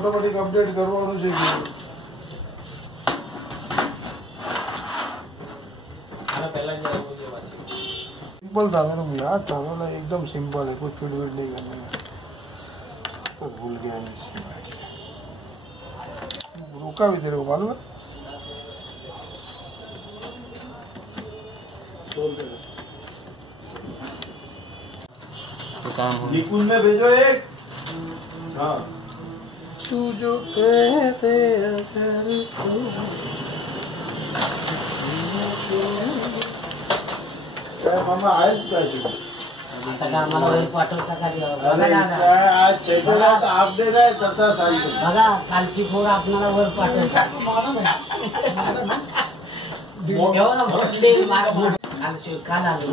automatic update करवाणું છે simple था मेरे को याद था ना एकदम सिंपल है कुछ फिट नहीं करने में तो भूल गया रोका भी तेरे को मालूम है लिक्विड में भेजो एक हाँ तू जो कहते अगर मामा आहे आज सेटलात अपडेट आहे तसा सांगतो बघा कालची फोड आपल्याला वर पाठवतात काल आलो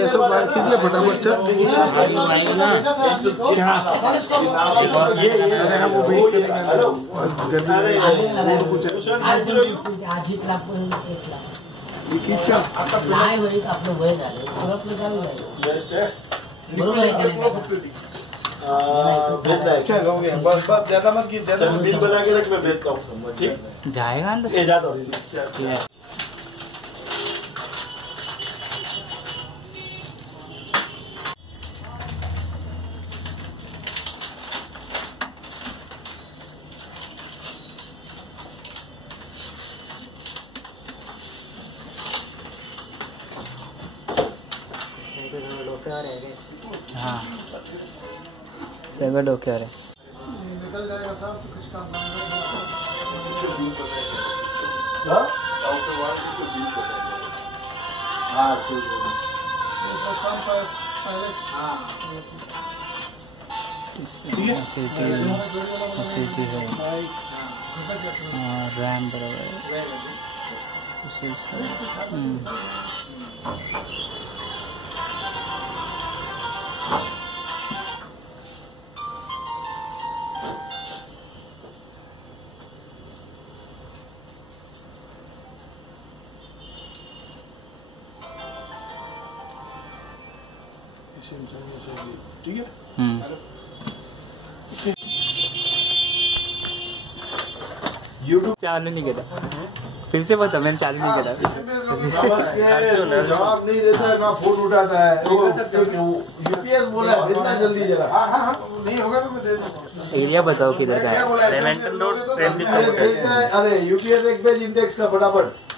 ऐसा बाहर खींच ले फटाफट चल आपलं वय झालं बरोबर आहे चल हो गया बस बस ज्यादा मत कीजिए ज्यादा बिल बना के रख मैं भेजता हूँ ठीक जाएगा अंदर ये जाता हूँ हाँ सगळं डोक्यावर आहे निकल जाएगा साहब तो कुछ काम हाँ ठीक है एसिडिटी है रैम बराबर है ठीक है यूट्यूब चालू नहीं करा फिर से बता मैंने चालू नहीं करा जवाब नहीं देता है ना फोन उठाता है यूपीएस बोला है भेजना जल्दी जरा हाँ नहीं होगा तो मैं दे दूंगा एरिया बताओ किधर का है अरे यूपीएस एक पेज इंडेक्स का फटाफट